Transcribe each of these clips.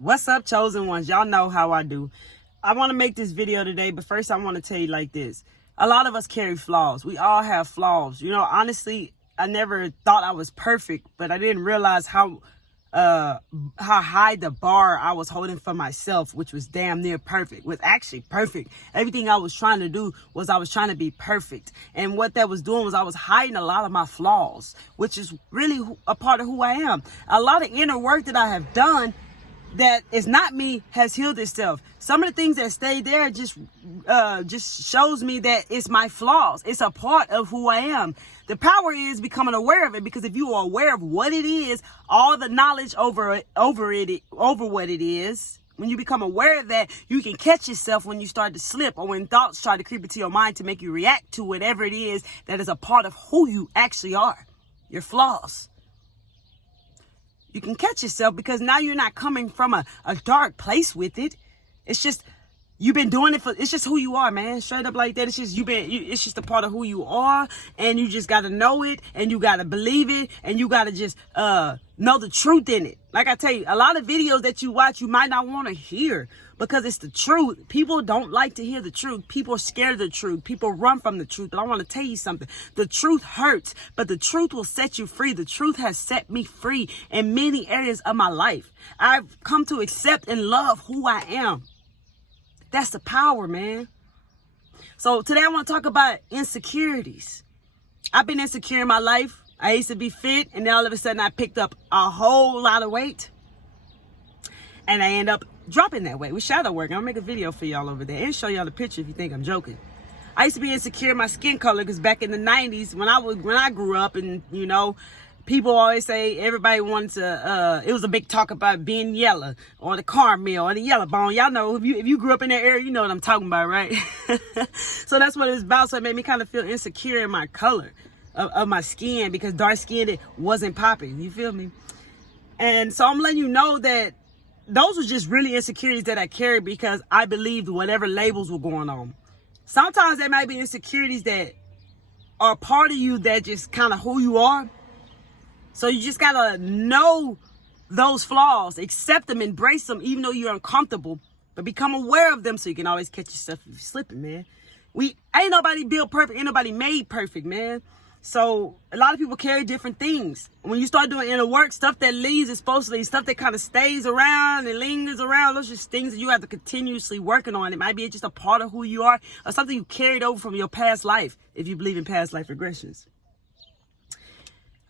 What's up, chosen ones? Y'all know how I do. I want to make this video today, but first I want to tell you like this. A lot of us carry flaws. We all have flaws. You know, honestly, I never thought I was perfect, but I didn't realize how high the bar I was holding for myself, which was damn near perfect, was actually perfect. Everything I was trying to do was I was trying to be perfect. And what that was doing was I was hiding a lot of my flaws, which is really a part of who I am. A lot of inner work that I have done that is not me has healed itself. Some of the things that stay there just shows me that it's my flaws. It's a part of who I am. The power is becoming aware of it, because if you are aware of what it is, all the knowledge over what it is, when you become aware of that, you can catch yourself when you start to slip, or when thoughts try to creep into your mind to make you react to whatever it is that is a part of who you actually are, your flaws. You can catch yourself because now you're not coming from a dark place with it. It's just, you've been doing it it's just who you are, man. Straight up like that. It's just, it's just a part of who you are, and you just got to know it, and you got to believe it, and you got to just know the truth in it. Like I tell you, a lot of videos that you watch, you might not want to hear because it's the truth. People don't like to hear the truth. People are scared of the truth. People run from the truth. But I want to tell you something. The truth hurts, but the truth will set you free. The truth has set me free in many areas of my life. I've come to accept and love who I am. That's the power, man. So today I want to talk about insecurities. I've been insecure in my life. I used to be fit, and then all of a sudden I picked up a whole lot of weight. And I end up dropping that weight with shadow work. I'll make a video for y'all over there and show y'all the picture if you think I'm joking. I used to be insecure in my skin color because back in the 90s, when I grew up, and you know, people always say everybody wanted to, it was a big talk about being yellow, or the caramel, or the yellow bone. Y'all know, if you grew up in that area, you know what I'm talking about, right? So that's what it was about. So it made me kind of feel insecure in my color of my skin, because dark skin, it wasn't popping. You feel me? And so I'm letting you know that those were just really insecurities that I carried because I believed whatever labels were going on. Sometimes there might be insecurities that are part of you that just kind of who you are. So you just gotta know those flaws, accept them, embrace them, even though you're uncomfortable, but become aware of them so you can always catch yourself if you're slipping, man. Ain't nobody built perfect, ain't nobody made perfect, man. So a lot of people carry different things. When you start doing inner work, stuff that leaves is supposed to leave, stuff that kind of stays around and lingers around. Those are just things that you have to continuously working on. It might be just a part of who you are, or something you carried over from your past life, if you believe in past life regressions.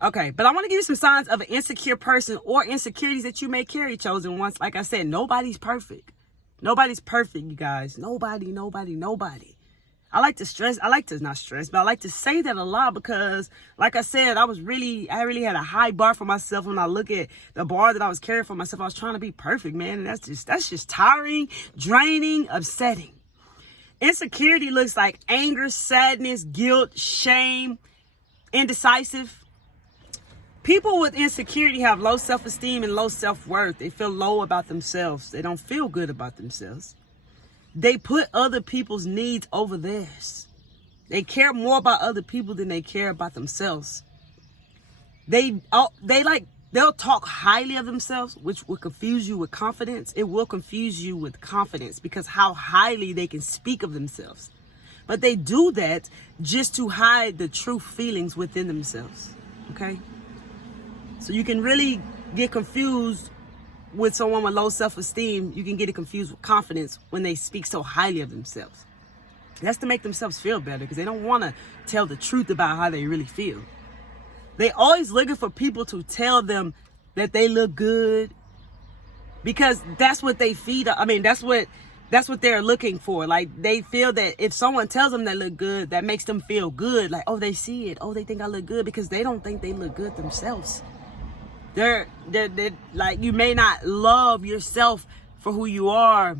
Okay, but I want to give you some signs of an insecure person or insecurities that you may carry, chosen ones. Like I said, nobody's perfect. Nobody's perfect, you guys. Nobody. I like to say that a lot because, like I said, I really had a high bar for myself. When I look at the bar that I was carrying for myself, I was trying to be perfect, man. And that's just tiring, draining, upsetting. Insecurity looks like anger, sadness, guilt, shame, indecisive. People with insecurity have low self-esteem and low self-worth. They feel low about themselves. They don't feel good about themselves. They put other people's needs over theirs. They care more about other people than they care about themselves. They'll talk highly of themselves, which will confuse you with confidence. It will confuse you with confidence because how highly they can speak of themselves. But they do that just to hide the true feelings within themselves. Okay? So you can really get confused with someone with low self-esteem. You can get it confused with confidence when they speak so highly of themselves. That's to make themselves feel better, because they don't want to tell the truth about how they really feel. They always looking for people to tell them that they look good, because that's what they feed. I mean, that's what they're looking for. Like, they feel that if someone tells them they look good, that makes them feel good. Like, oh, they see it. Oh, they think I look good, because they don't think they look good themselves. They're like, you may not love yourself for who you are,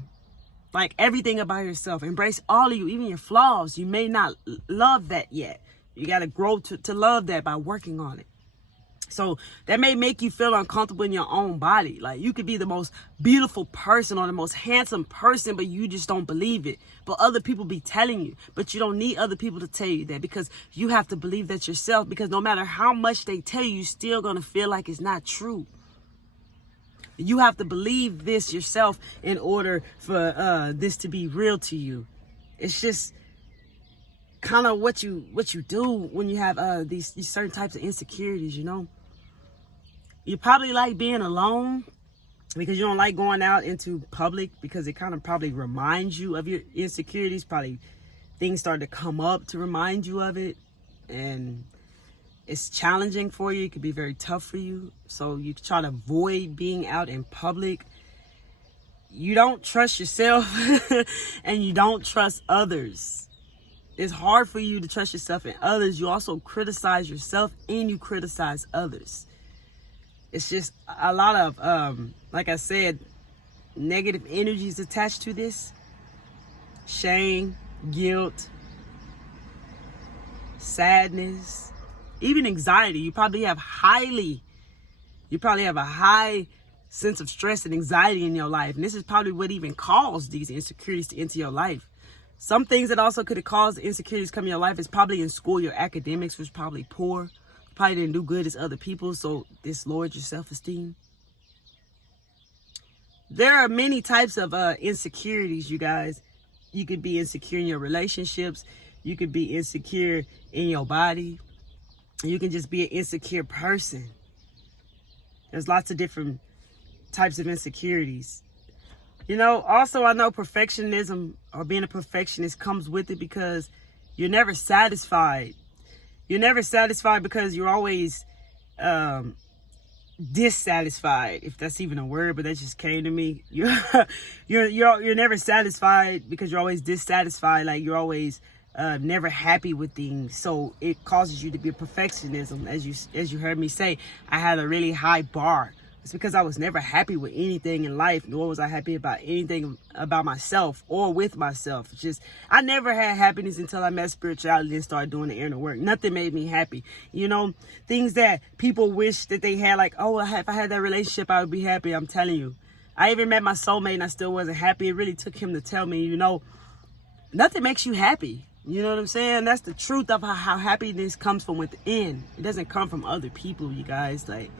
like everything about yourself. Embrace all of you, even your flaws. You may not love that yet. You got to grow to love that by working on it. So that may make you feel uncomfortable in your own body. Like, you could be the most beautiful person or the most handsome person, but you just don't believe it. But other people be telling you. But you don't need other people to tell you that, because you have to believe that yourself. Because no matter how much they tell you, you're still going to feel like it's not true. You have to believe this yourself in order for this to be real to you. It's just kind of what you do when you have these certain types of insecurities, you know. You probably like being alone because you don't like going out into public, because it kind of probably reminds you of your insecurities. Probably things start to come up to remind you of it, and it's challenging for you. It could be very tough for you. So you try to avoid being out in public. You don't trust yourself and you don't trust others. It's hard for you to trust yourself and others. You also criticize yourself and you criticize others. It's just a lot of, like I said, negative energies attached to this. Shame, guilt, sadness, even anxiety. You probably have a high sense of stress and anxiety in your life. And this is probably what even caused these insecurities to enter your life. Some things that also could have caused the insecurities to come in your life is probably in school. Your academics was probably poor. You probably didn't do good as other people, so this lowered your self-esteem. There are many types of insecurities, you guys. You could be insecure in your relationships. You could be insecure in your body. You can just be an insecure person. There's lots of different types of insecurities. You know, also I know perfectionism, or being a perfectionist, comes with it because you're never satisfied. You're never satisfied because you're always dissatisfied, if that's even a word, but that just came to me. You're never satisfied because you're always dissatisfied. Like you're always never happy with things. So it causes you to be a perfectionism. As you heard me say, I had a really high bar. It's because I was never happy with anything in life, nor was I happy about anything about myself or with myself. It's just, I never had happiness until I met spirituality and started doing the inner work. Nothing made me happy. You know, things that people wish that they had, like, oh, if I had that relationship, I would be happy. I'm telling you. I even met my soulmate and I still wasn't happy. It really took him to tell me, you know, nothing makes you happy. You know what I'm saying? That's the truth of how happiness comes from within. It doesn't come from other people, you guys. Like,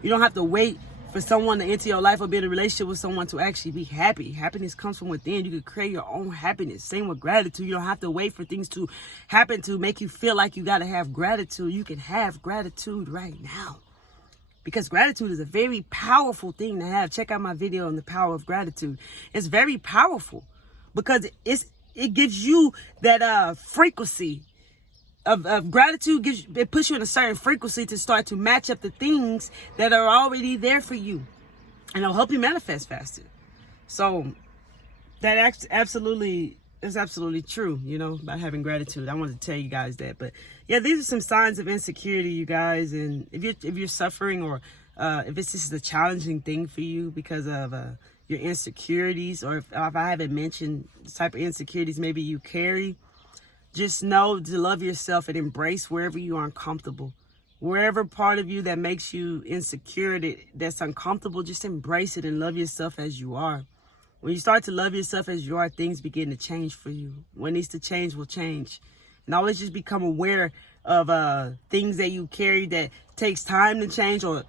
you don't have to wait for someone to enter your life or be in a relationship with someone to actually be happy. Happiness comes from within. You can create your own happiness. Same with gratitude. You don't have to wait for things to happen to make you feel like you got to have gratitude. You can have gratitude right now. Because gratitude is a very powerful thing to have. Check out my video on the power of gratitude. It's very powerful because it gives you that frequency of gratitude. It puts you in a certain frequency to start to match up the things that are already there for you, and it'll help you manifest faster. So that absolutely is absolutely true, you know, about having gratitude. I wanted to tell you guys that. But yeah, these are some signs of insecurity, you guys. And if you're suffering, or if this is a challenging thing for you because of your insecurities, or if I haven't mentioned the type of insecurities maybe you carry, just know to love yourself and embrace wherever you are uncomfortable. Wherever part of you that makes you insecure, that's uncomfortable, just embrace it and love yourself as you are. When you start to love yourself as you are, things begin to change for you. What needs to change will change. And always just become aware of things that you carry that takes time to change, or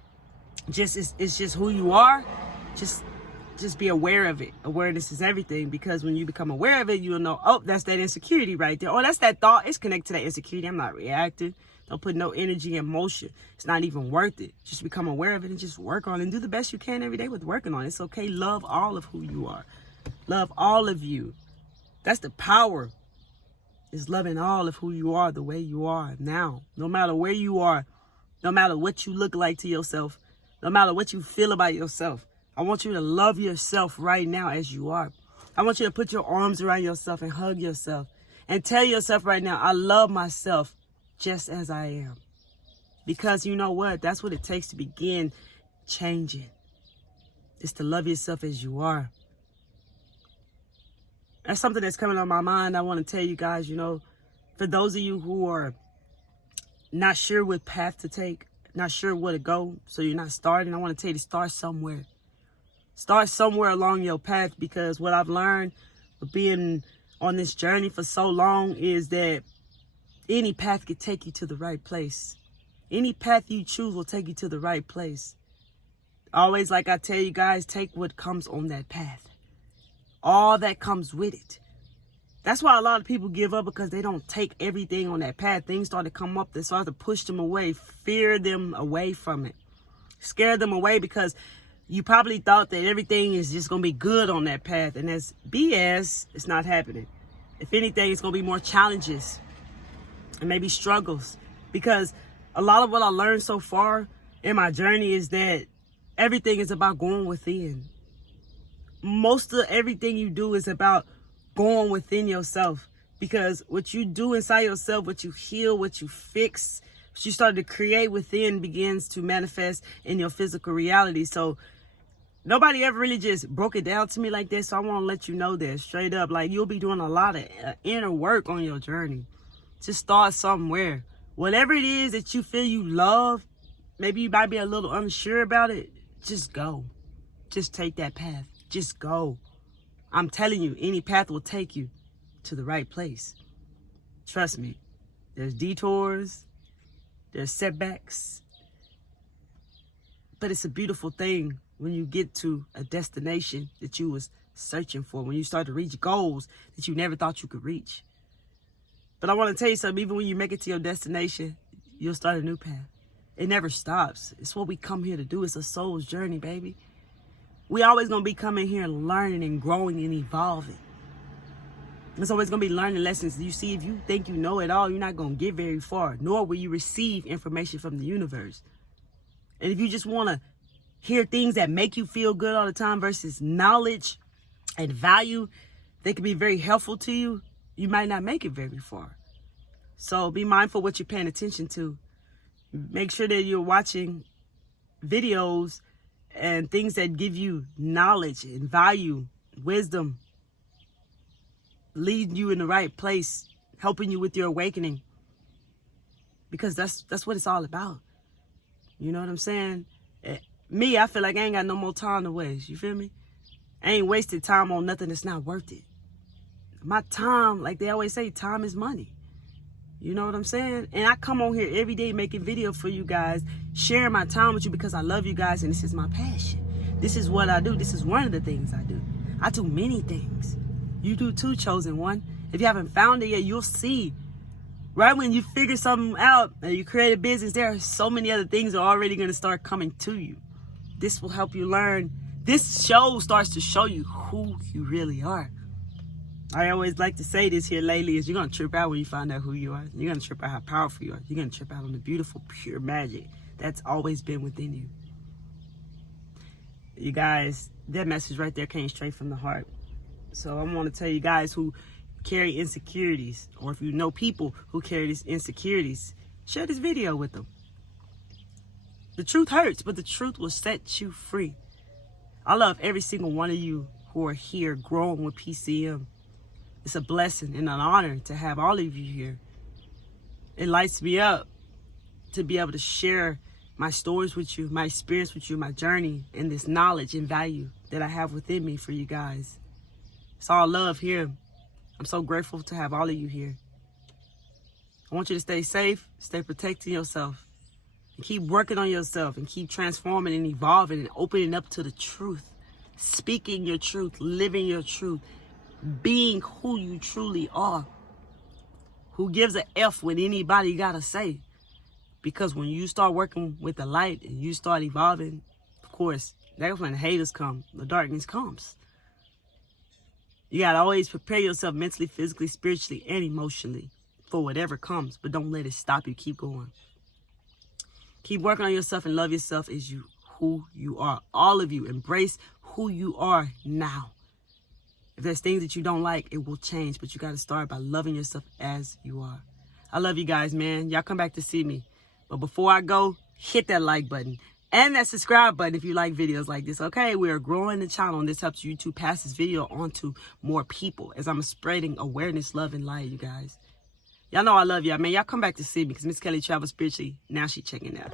just it's just who you are. Just be aware of it. Awareness is everything, because when you become aware of it, you'll know, oh, that's that insecurity right there. Oh, that's that thought. It's connected to that insecurity. I'm not reacting. Don't put no energy and motion. It's not even worth it. Just become aware of it and just work on it and do the best you can every day with working on it. It's okay. Love all of who you are. Love all of you. That's the power. Is loving all of who you are the way you are now. No matter where you are, no matter what you look like to yourself, no matter what you feel about yourself. I want you to love yourself right now as you are. I want you to put your arms around yourself and hug yourself and tell yourself right now, I love myself just as I am. Because you know what? That's what it takes to begin changing. It's to love yourself as you are. That's something that's coming on my mind. I want to tell you guys, you know, for those of you who are not sure what path to take, not sure where to go, so you're not starting, I want to tell you to start somewhere. Start somewhere along your path, because what I've learned of being on this journey for so long is that any path could take you to the right place. Any path you choose will take you to the right place. Always, like I tell you guys, take what comes on that path. All that comes with it. That's why a lot of people give up, because they don't take everything on that path. Things start to come up that start to push them away, fear them away from it, scare them away, because you probably thought that everything is just going to be good on that path. And that's BS. It's not happening. If anything, it's going to be more challenges and maybe struggles, because a lot of what I learned so far in my journey is that everything is about going within. Most of everything you do is about going within yourself, because what you do inside yourself, what you heal, what you fix, what you start to create within begins to manifest in your physical reality. So nobody ever really just broke it down to me like this. So I want to let you know that straight up, like, you'll be doing a lot of inner work on your journey. Just start somewhere. Whatever it is that you feel you love, maybe you might be a little unsure about it, just go. Just take that path. Just go. I'm telling you, any path will take you to the right place. Trust me. There's detours. There's setbacks. But it's a beautiful thing when you get to a destination that you was searching for. When you start to reach goals that you never thought you could reach. But I want to tell you something. Even when you make it to your destination, you'll start a new path. It never stops. It's what we come here to do. It's a soul's journey, baby. We always going to be coming here and learning and growing and evolving. It's always going to be learning lessons. You see, if you think you know it all, you're not going to get very far, nor will you receive information from the universe. And if you just want to hear things that make you feel good all the time versus knowledge and value, they can be very helpful to you, you might not make it very far. So be mindful what you're paying attention to. Make sure that you're watching videos and things that give you knowledge and value, wisdom, leading you in the right place, helping you with your awakening. Because that's what it's all about. You know what I'm saying? Me, I feel like I ain't got no more time to waste. You feel me? I ain't wasted time on nothing that's not worth it. My time, like they always say, time is money. You know what I'm saying? And I come on here every day making video for you guys, sharing my time with you because I love you guys and this is my passion. This is what I do. This is one of the things I do. I do many things. You do too, chosen one. If you haven't found it yet, you'll see. Right when you figure something out and you create a business, there are so many other things that are already going to start coming to you. This will help you learn. This show starts to show you who you really are. I always like to say this here lately is you're going to trip out when you find out who you are. You're going to trip out how powerful you are. You're going to trip out on the beautiful, pure magic that's always been within you. You guys, that message right there came straight from the heart. So I want to tell you guys who carry insecurities, or if you know people who carry these insecurities, share this video with them. The truth hurts, but the truth will set you free. I love every single one of you who are here growing with PCM. It's a blessing and an honor to have all of you here. It lights me up to be able to share my stories with you, my experience with you, my journey, and this knowledge and value that I have within me for you guys. It's all love here. I'm so grateful to have all of you here. I want you to stay safe, stay protecting yourself, and keep working on yourself, and keep transforming and evolving and opening up to the truth, speaking your truth, living your truth, being who you truly are. Who gives a F what anybody gotta say? Because when you start working with the light and you start evolving, of course, that's when the haters come, the darkness comes. You gotta always prepare yourself mentally, physically, spiritually, and emotionally for whatever comes, but don't let it stop you. Keep going. Keep working on yourself and love yourself as you who you are. All of you, embrace who you are now. If there's things that you don't like, it will change, but you got to start by loving yourself as you are. I love you guys, man. Y'all come back to see me. But before I go, hit that like button and that subscribe button if you like videos like this, okay? We are growing the channel, and this helps YouTube pass this video on to more people as I'm spreading awareness, love, and light, you guys. Y'all know I love y'all, man. Y'all come back to see me because Miss Kelly travels spiritually. Now she checking out.